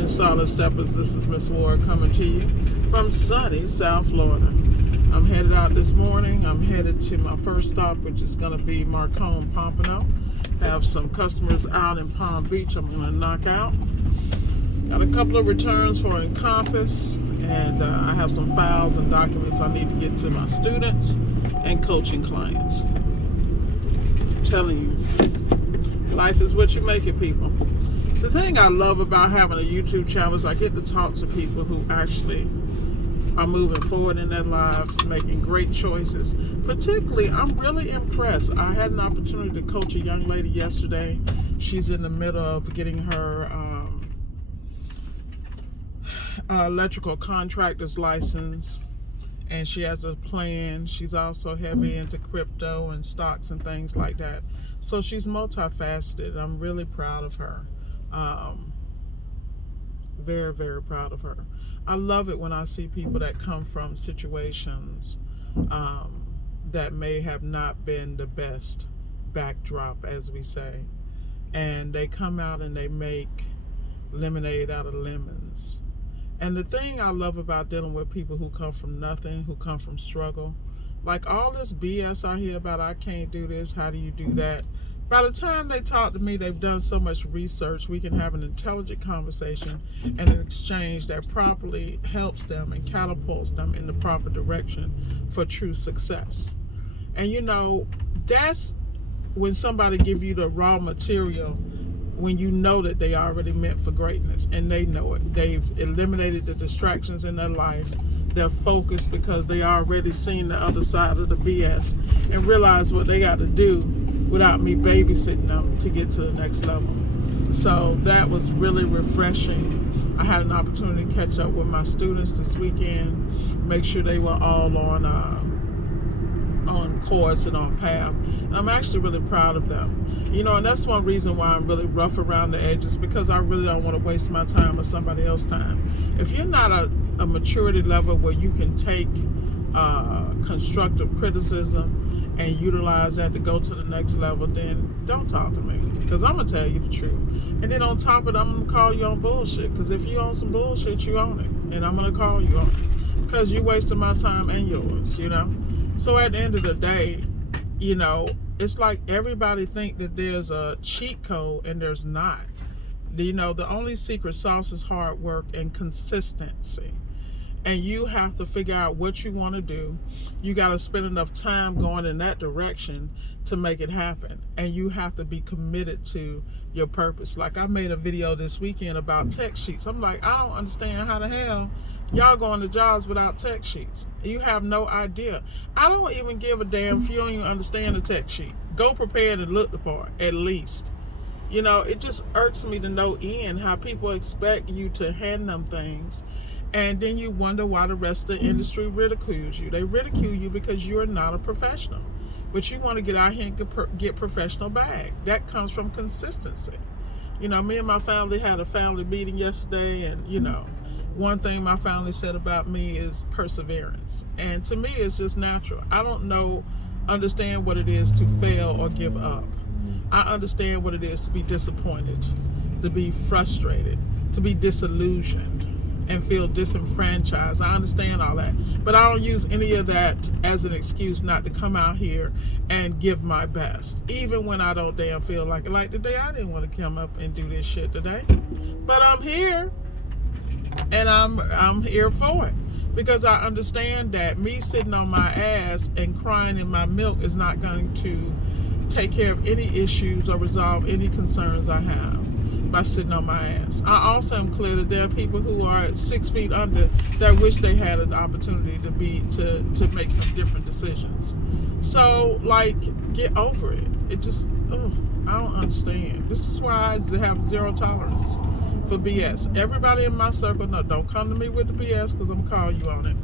morning, Solid Steppers. This is Miss Ward coming to you from sunny South Florida. I'm headed out this morning. I'm headed to my first stop, which is going to be Marcone Pompano. Have some customers out in Palm Beach I'm going to knock out. Got a couple of returns for Encompass, and I have some files and documents I need to get to my students and coaching clients. I'm telling you, life is what you make it, people. The thing I love about having a YouTube channel is I get to talk to people who actually are moving forward in their lives, making great choices. Particularly, I'm really impressed. I had an opportunity to coach a young lady yesterday. She's in the middle of getting her electrical contractor's license, and she has a plan. She's also heavy into crypto and stocks and things like that. So she's multifaceted. I'm really proud of her. Very, very proud of her. I love it when I see people that come from situations that may have not been the best backdrop, as we say, and they come out and they make lemonade out of lemons. And the thing I love about dealing with people who come from nothing, who come from struggle, like all this BS I hear about, I can't do this, how do you do that? By the time they talk to me, they've done so much research. We can have an intelligent conversation and an exchange that properly helps them and catapults them in the proper direction for true success. And you know, that's when somebody give you the raw material, when you know that they already meant for greatness, and they know it. They've eliminated the distractions in their life. They're focused because they already seen the other side of the BS and realize what they got to do without me babysitting them to get to the next level. So that was really refreshing. I had an opportunity to catch up with my students this weekend, make sure they were all on course and on path. And I'm actually really proud of them. You know, and that's one reason why I'm really rough around the edges, because I really don't want to waste my time or somebody else's time. If you're not a maturity level where you can take constructive criticism and utilize that to go to the next level, then don't talk to me, because I'm gonna tell you the truth. And then on top of it, I'm gonna call you on bullshit, because if you own some bullshit, you own it, and I'm gonna call you on it, because you're wasting my time and yours, you know. So at the end of the day, you know, it's like everybody think that there's a cheat code, and there's not. You know, the only secret sauce is hard work and consistency. And you have to figure out what you want to do. You got to spend enough time going in that direction to make it happen. And you have to be committed to your purpose. Like I made a video this weekend about tech sheets. I'm like, I don't understand how the hell y'all going to jobs without tech sheets. You have no idea. I don't even give a damn if you don't even understand the tech sheet. Go prepared and look the part, at least. You know, it just irks me to no end how people expect you to hand them things, and then you wonder why the rest of the industry ridicules you. They ridicule you because you're not a professional. But you want to get out here and get professional bag. That comes from consistency. You know, me and my family had a family meeting yesterday, and, you know, one thing my family said about me is perseverance. And to me, it's just natural. I don't understand what it is to fail or give up. I understand what it is to be disappointed, to be frustrated, to be disillusioned, and feel disenfranchised. I understand all that, but I don't use any of that as an excuse not to come out here and give my best, even when I don't damn feel like it. Like today, I didn't want to come up and do this shit today, but I'm here, and I'm here for it, because I understand that me sitting on my ass and crying in my milk is not going to take care of any issues or resolve any concerns I have by sitting on my ass. I also am clear that there are people who are at 6 feet under that wish they had an opportunity to make some different decisions. So, like, get over it. It just, I don't understand. This is why I have zero tolerance for BS. Everybody in my circle, no, don't come to me with the BS, because I'm gonna call you on it.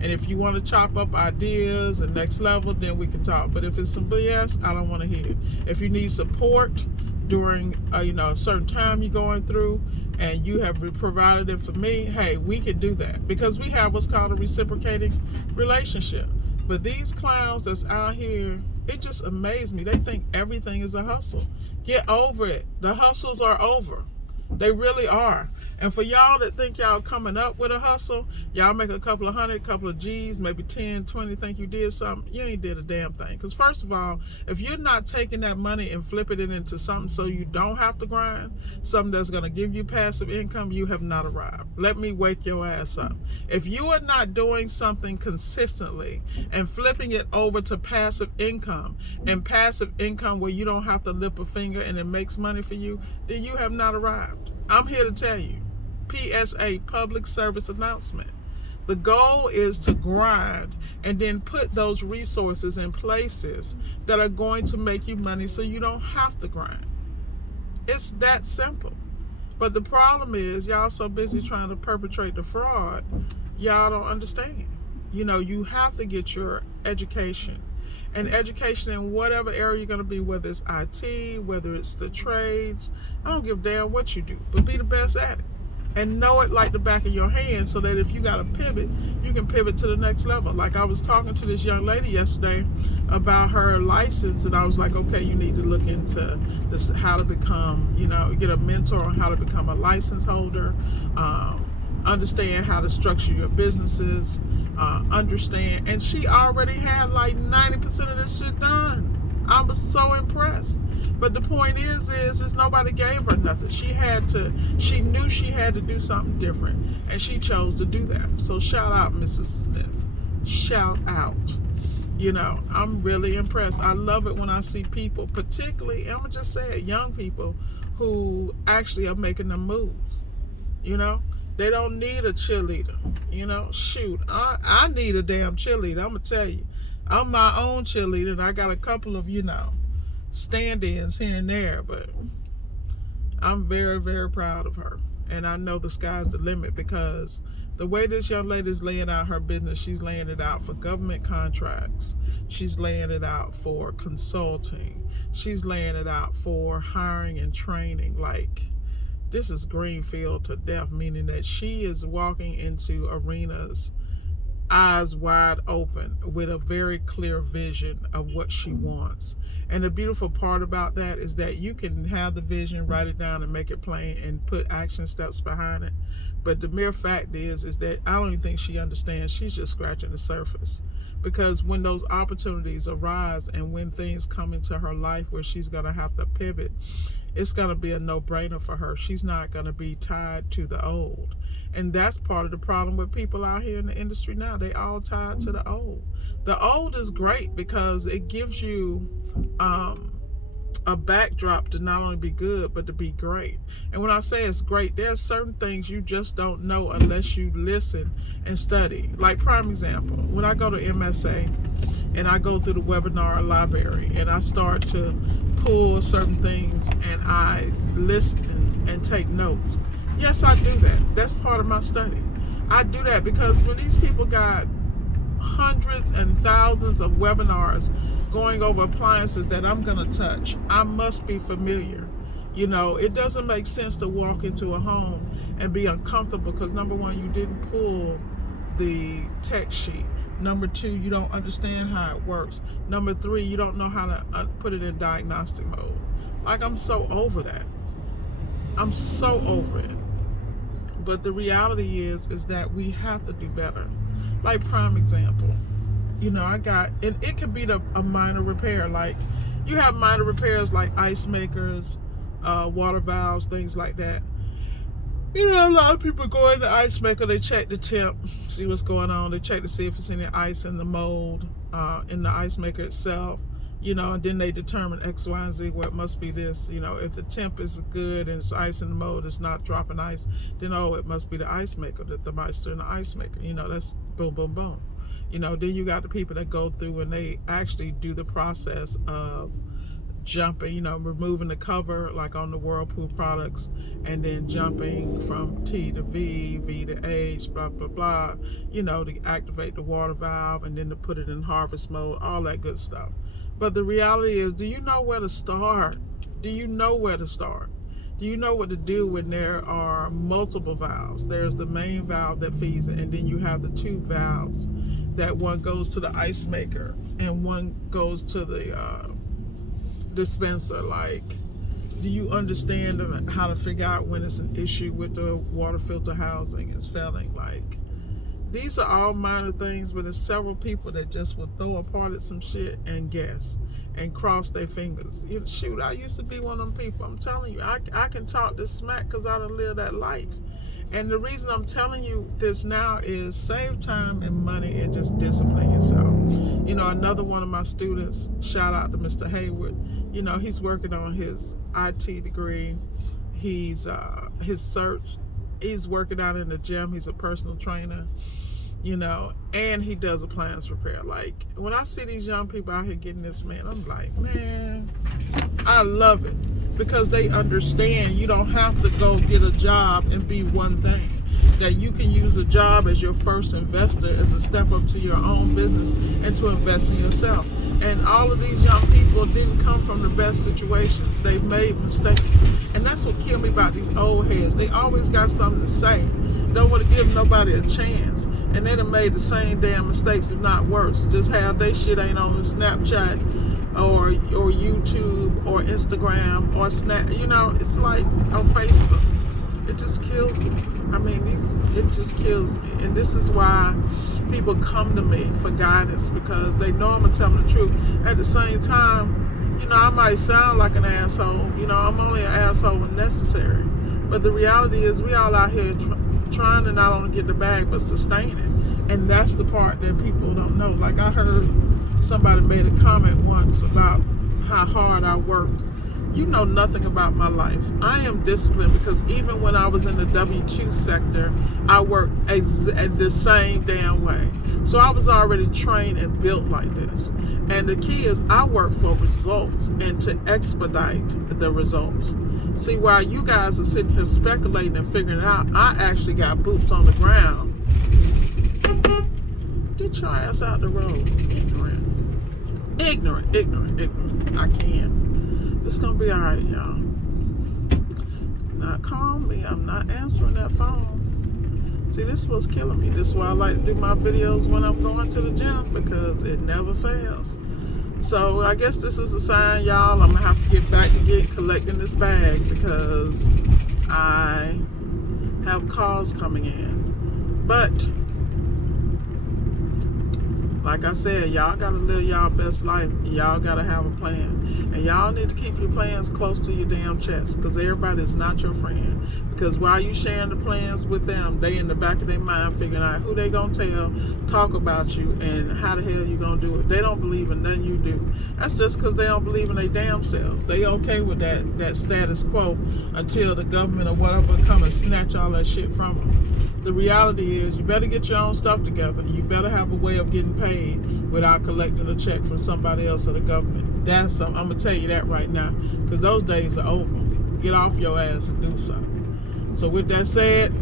And if you want to chop up ideas and next level, then we can talk. But if it's some BS, I don't want to hear it. If you need support during a certain time you're going through, and you have provided it for me, hey, we can do that, because we have what's called a reciprocating relationship. But these clowns that's out here, it just amazes me. They think everything is a hustle. Get over it. The hustles are over. They really are. And for y'all that think y'all coming up with a hustle, y'all make a couple of hundred, couple of G's, maybe 10, 20, think you did something, you ain't did a damn thing. Because first of all, if you're not taking that money and flipping it into something so you don't have to grind, something that's going to give you passive income, you have not arrived. Let me wake your ass up. If you are not doing something consistently and flipping it over to passive income, and passive income where you don't have to lift a finger and it makes money for you, then you have not arrived. I'm here to tell you, PSA, public service announcement. The goal is to grind and then put those resources in places that are going to make you money so you don't have to grind. It's that simple. But the problem is y'all so busy trying to perpetrate the fraud, y'all don't understand. You know, you have to get your education. And education in whatever area you're going to be, whether it's IT, whether it's the trades, I don't give a damn what you do, but be the best at it. And know it like the back of your hand so that if you got to pivot, you can pivot to the next level. Like I was talking to this young lady yesterday about her license, and I was like, okay, you need to look into this, how to become, you know, get a mentor on how to become a license holder, understand how to structure your businesses, understand. And she already had like 90% of this shit done. I was so impressed. But the point is nobody gave her nothing. She knew she had to do something different, and she chose to do that. So shout out, Mrs. Smith. Shout out. You know, I'm really impressed. I love it when I see people, particularly, I'm gonna just say it, young people who actually are making the moves. You know, they don't need a cheerleader. You know, shoot, I need a damn cheerleader. I'm gonna tell you. I'm my own cheerleader, and I got a couple of, you know, stand-ins here and there, but I'm very, very proud of her. And I know the sky's the limit, because the way this young lady is laying out her business, she's laying it out for government contracts. She's laying it out for consulting. She's laying it out for hiring and training. Like, this is greenfield to death, meaning that she is walking into arenas eyes wide open with a very clear vision of what she wants. And the beautiful part about that is that you can have the vision, write it down, and make it plain and put action steps behind it. But the mere fact is that I don't even think she understands. She's just scratching the surface. Because when those opportunities arise and when things come into her life where she's going to have to pivot, it's going to be a no-brainer for her. She's not going to be tied to the old. And that's part of the problem with people out here in the industry now. They all tied to the old. The old is great because it gives you a backdrop to not only be good, but to be great. And when I say it's great, there's certain things you just don't know unless you listen and study. Like, prime example, when I go to MSA and I go through the webinar library and I start to pull certain things and I listen and take notes. Yes, I do that. That's part of my study. I do that because when these people got hundreds and thousands of webinars going over appliances that I'm going to touch, I must be familiar. You know, it doesn't make sense to walk into a home and be uncomfortable because, number one, you didn't pull the tech sheet. Number two, you don't understand how it works. Number three, you don't know how to put it in diagnostic mode. Like, I'm so over that. I'm so over it. But the reality is that we have to do better. Like, prime example, you know, and it could be a minor repair. Like, you have minor repairs like ice makers, water valves, things like that. You know, a lot of people go in the ice maker, they check the temp, see what's going on. They check to see if it's any ice in the mold, in the ice maker itself. You know, and then they determine X, Y, and Z, well, it must be this. You know, if the temp is good and it's ice in the mold, it's not dropping ice, then, oh, it must be the ice maker, the thermistor in the ice maker. You know, that's boom, boom, boom. You know, then you got the people that go through and they actually do the process of jumping, you know, removing the cover, like on the Whirlpool products, and then jumping from T to V, V to H, blah, blah, blah, you know, to activate the water valve and then to put it in harvest mode, all that good stuff. But the reality is, do you know where to start? Do you know where to start? Do you know what to do when there are multiple valves? There's the main valve that feeds it, and then you have the two valves that one goes to the ice maker and one goes to the dispenser. Like, Do you understand how to figure out when it's an issue with the water filter housing is failing? Like, these are all minor things, but there's several people that just will throw apart at some shit and guess and cross their fingers. Shoot, I used to be one of them people. I'm telling you, I can talk this smack because I done lived that life. And the reason I'm telling you this now is save time and money and just discipline yourself. You know, another one of my students, shout out to Mr. Hayward, you know, he's working on his IT degree. He's his certs. He's working out in the gym. He's a personal trainer, you know, and he does appliance repair. Like, when I see these young people out here getting this, man, I'm like, man, I love it. Because they understand you don't have to go get a job and be one thing. That you can use a job as your first investor, as a step up to your own business and to invest in yourself. And all of these young people didn't come from the best situations. They've made mistakes. And that's what killed me about these old heads. They always got something to say. Don't want to give nobody a chance. And they done made the same damn mistakes, if not worse. Just how they shit ain't on Snapchat or YouTube or Instagram or Snap, you know, it's like on Facebook. It just kills me. I mean, it just kills me. And this is why people come to me for guidance, because they know I'm gonna tell them the truth. At the same time, you know, I might sound like an asshole. You know, I'm only an asshole when necessary. But the reality is, we all out here trying to not only get the bag but sustain it. And that's the part that people don't know. Like, I heard somebody made a comment once about how hard I work. You know nothing about my life. I am disciplined because even when I was in the W-2 sector, I worked the same damn way. So I was already trained and built like this. And the key is I work for results and to expedite the results. See, while you guys are sitting here speculating and figuring it out, I actually got boots on the ground. Get your ass out the road, ignorant. Ignorant. I can. It's gonna be all right, y'all. Not call me. I'm not answering that phone. See, this was killing me. This is why I like to do my videos when I'm going to the gym, because it never fails. So I guess this is a sign, y'all. I'm gonna have to get back to collecting this bag, because I have calls coming in. But like I said, y'all gotta live y'all best life. Y'all gotta have a plan. And y'all need to keep your plans close to your damn chest, because everybody is not your friend. Because while you sharing the plans with them, they in the back of their mind figuring out who they gonna tell, talk about you, and how the hell you gonna do it. They don't believe in nothing you do. That's just because they don't believe in their damn selves. They okay with that status quo until the government or whatever come and snatch all that shit from them. The reality is, you better get your own stuff together. You better have a way of getting paid without collecting a check from somebody else or the government. I'm gonna tell you that right now, because those days are over. Get off your ass and do something. So with that said,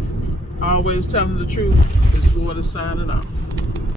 always telling the truth. This is Ward is signing off.